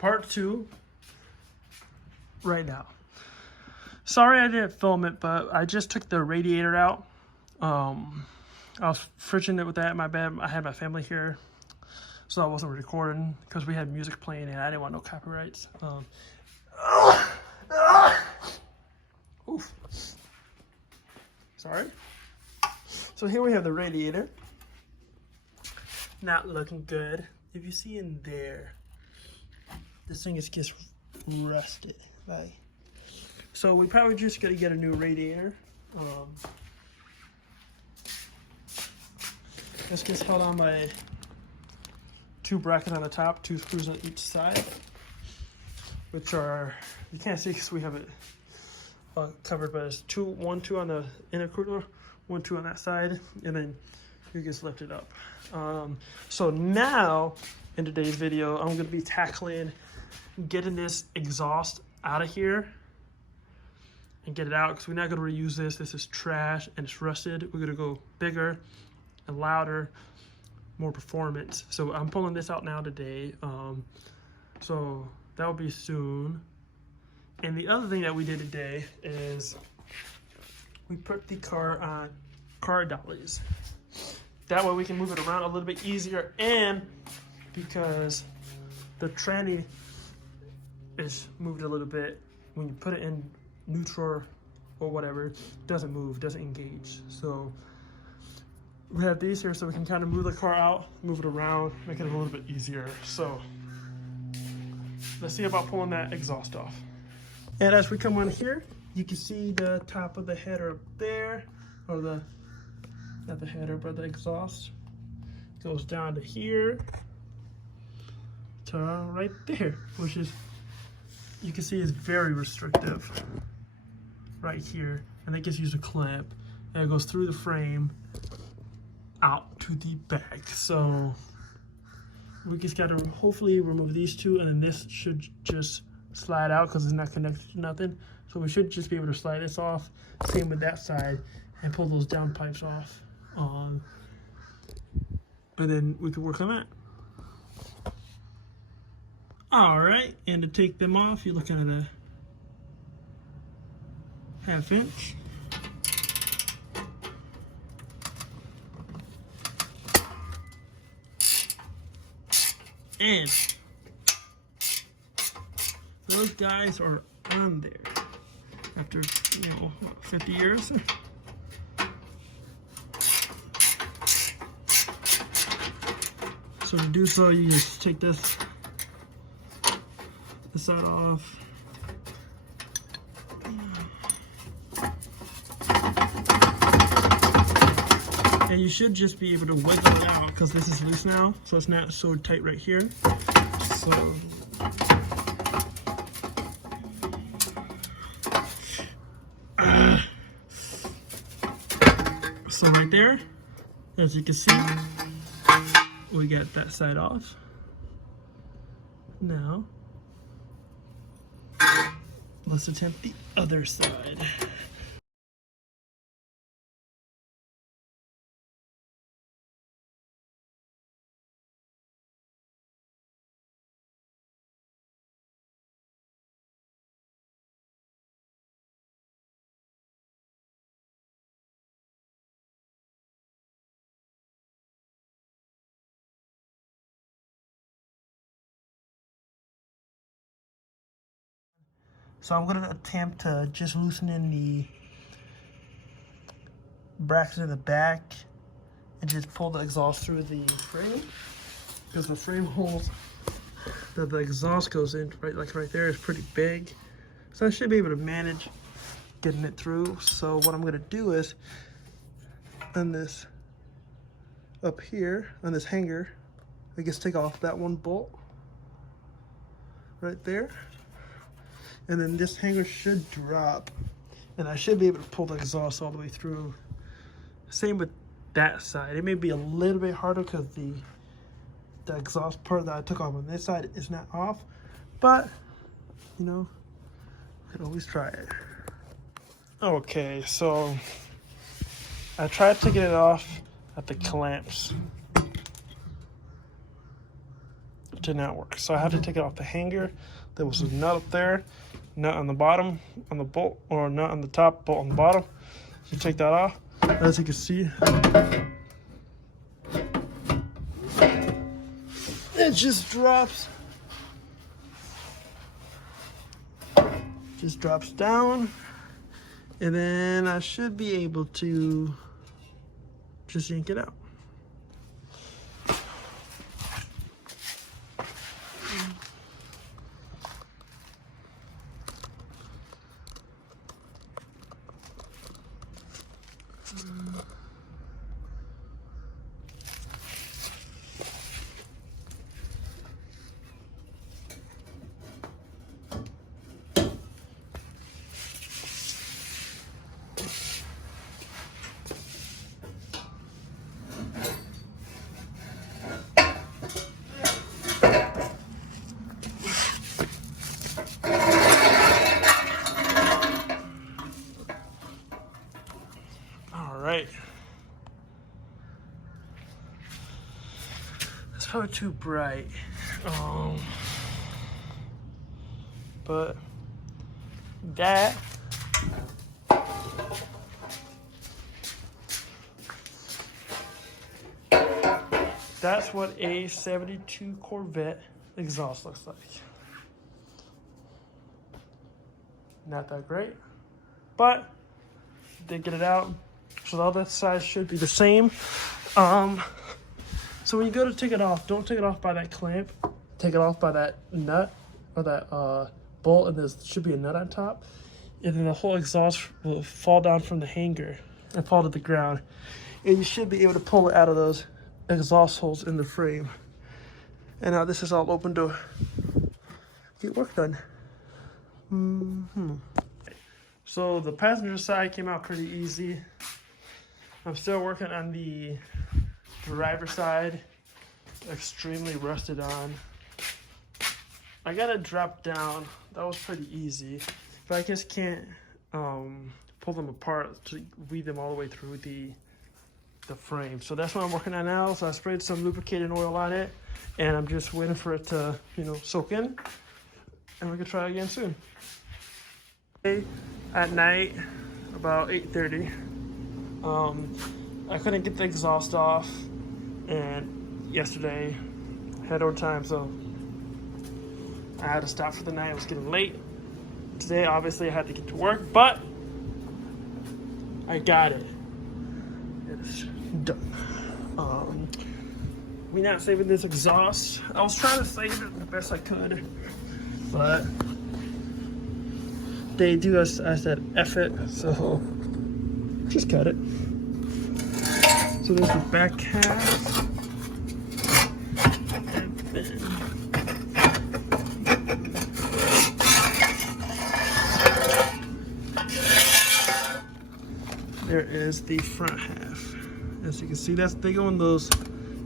part 2 right now. Sorry I didn't film it, but I just took the radiator out. I was friction it with that. My bad. I had my family here, so I wasn't recording because we had music playing and I didn't want no copyrights. Oof. Sorry. So here we have the radiator. Not looking good. If you see in there, this thing is just rusted. Like, so we probably just gotta get a new radiator. This gets held on by 2 brackets on the top, 2 screws on each side, which are, you can't see because we have it covered, but it's 2 on the inner cooler, 1 on that side, and then you just lift it up. So now in today's video, I'm gonna be tackling getting this exhaust out of here and get it out, because we're not gonna reuse this. This is trash and it's rusted. We're gonna go bigger and louder, more performance. So I'm pulling this out now today. So that will be soon. And the other thing that we did today is we put the car on car dollies. That way we can move it around a little bit easier, and because the tranny is moved a little bit, when you put it in neutral or whatever, it doesn't move, doesn't engage. So we have these here so we can kind of move the car out, move it around, make it a little bit easier. So let's see about pulling that exhaust off. And as we come on here, you can see the top of the header up there, or the, not the header, but the exhaust goes down to here to right there, which is, you can see is very restrictive right here. And that gets used a clamp, and it goes through the frame out to the back. So we just got to hopefully remove these 2, and then this should just slide out because it's not connected to nothing. So we should just be able to slide this off. Same with that side, and pull those down pipes off. And then we can work on that. All right, and to take them off, you're looking at a 1/2 inch. And those guys are on there after, 50 years. So to do so, you just take this side off. And you should just be able to wiggle it out because this is loose now, so it's not so tight right here. So right there, as you can see, we got that side off. Now, let's attempt the other side. So I'm going to attempt to just loosen in the brackets in the back and just pull the exhaust through the frame, because the frame holes that the exhaust goes in, right there, is pretty big. So I should be able to manage getting it through. So what I'm going to do is, on this up here, on this hanger, I guess take off that one bolt right there. And then this hanger should drop, and I should be able to pull the exhaust all the way through. Same with that side. It may be a little bit harder because the exhaust part that I took off on this side is not off, but we can always try it. Okay, so I tried taking it off at the clamps. did not work. So I had to take it off the hanger. There was a nut up there, nut on the bottom on the bolt, or nut on the top, bolt on the bottom. So take that off. As you can see, it just drops. Just drops down. And then I should be able to just yank it out. Right. It's probably too bright. But that's what a 72 Corvette exhaust looks like. Not that great, but did get it out. So the other side should be the same. So when you go to take it off, don't take it off by that clamp. Take it off by that nut or that bolt, and there should be a nut on top. And then the whole exhaust will fall down from the hanger and fall to the ground. And you should be able to pull it out of those exhaust holes in the frame. And now this is all open to get work done. So the passenger side came out pretty easy. I'm still working on the driver side. Extremely rusted on. I got it dropped down. That was pretty easy. But I just can't pull them apart to weed them all the way through the frame. So that's what I'm working on now. So I sprayed some lubricating oil on it, and I'm just waiting for it to, soak in, and we can try again soon. At night, about 8:30, I couldn't get the exhaust off, and yesterday had overtime, so I had to stop for the night. It was getting late. Today, obviously, I had to get to work, but I got it. It's done. We're not saving this exhaust. I was trying to save it the best I could, but they do, as I said, F it, so just cut it. So there's the back half. And then there is the front half. As you can see, they go in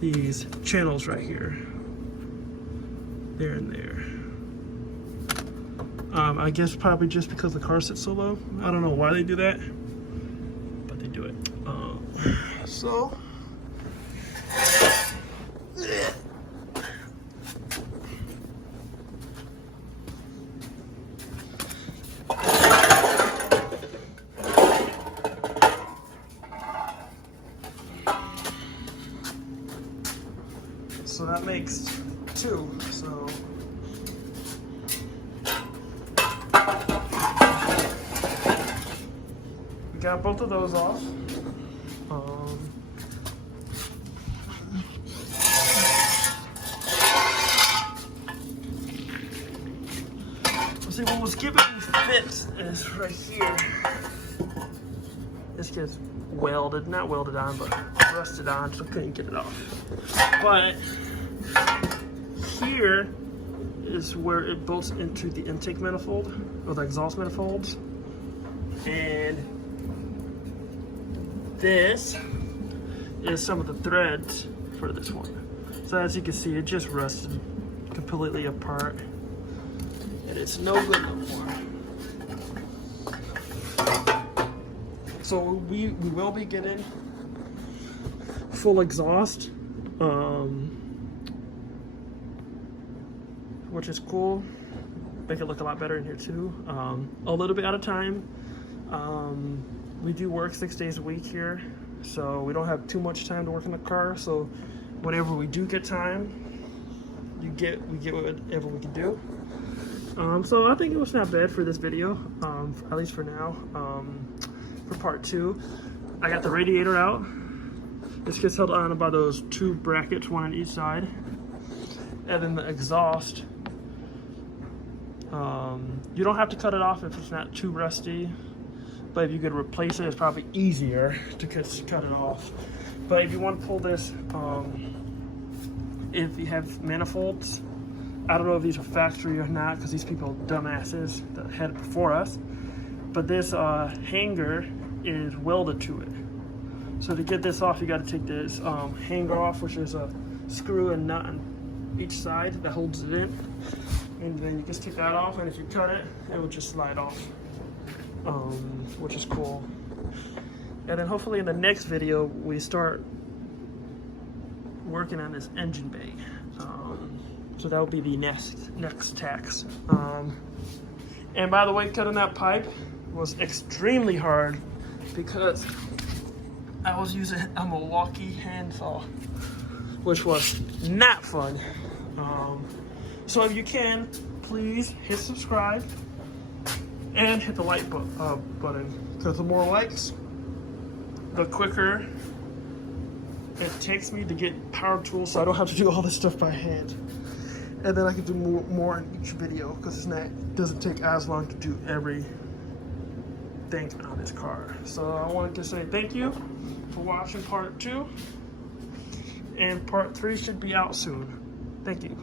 these channels right here. There and there. I guess probably just because the car sits so low. I don't know why they do that, but they do it. So that makes two. So we got both of those off. See, what was giving me fits is right here. This gets welded, not welded on, but rusted on, so I couldn't get it off. But here is where it bolts into the intake manifold, or the exhaust manifolds. And this is some of the threads for this one. So as you can see, it just rusted completely apart. And it's no good no more. So we will be getting full exhaust which is cool. Make it look a lot better in here too. A little bit at a time. We do work 6 days a week here, so we don't have too much time to work in the car. So whenever we do get time, we get whatever we can do. So I think it was not bad for this video, at least for now. For part 2, I got the radiator out. This gets held on by those 2 brackets, one on each side. And then the exhaust, you don't have to cut it off if it's not too rusty, but if you could replace it, it's probably easier to cut it off. But if you want to pull this, if you have manifolds, I don't know if these are factory or not, because these people are dumbasses that had it before us, but this hanger is welded to it. So to get this off, you got to take this hanger off, which is a screw and nut on each side that holds it in, and then you just take that off, and if you cut it, it will just slide off, which is cool. And then hopefully in the next video we start working on this engine bay, so that will be the next task. And by the way, cutting that pipe was extremely hard because I was using a Milwaukee handsaw, which was not fun. So if you can, please hit subscribe and hit the like button, because the more likes, the quicker it takes me to get power tools, so I don't have to do all this stuff by hand. And then I can do more in each video, because it doesn't take as long to do everything on this car. So I wanted to say thank you for watching part 2, and part 3 should be out soon. Thank you.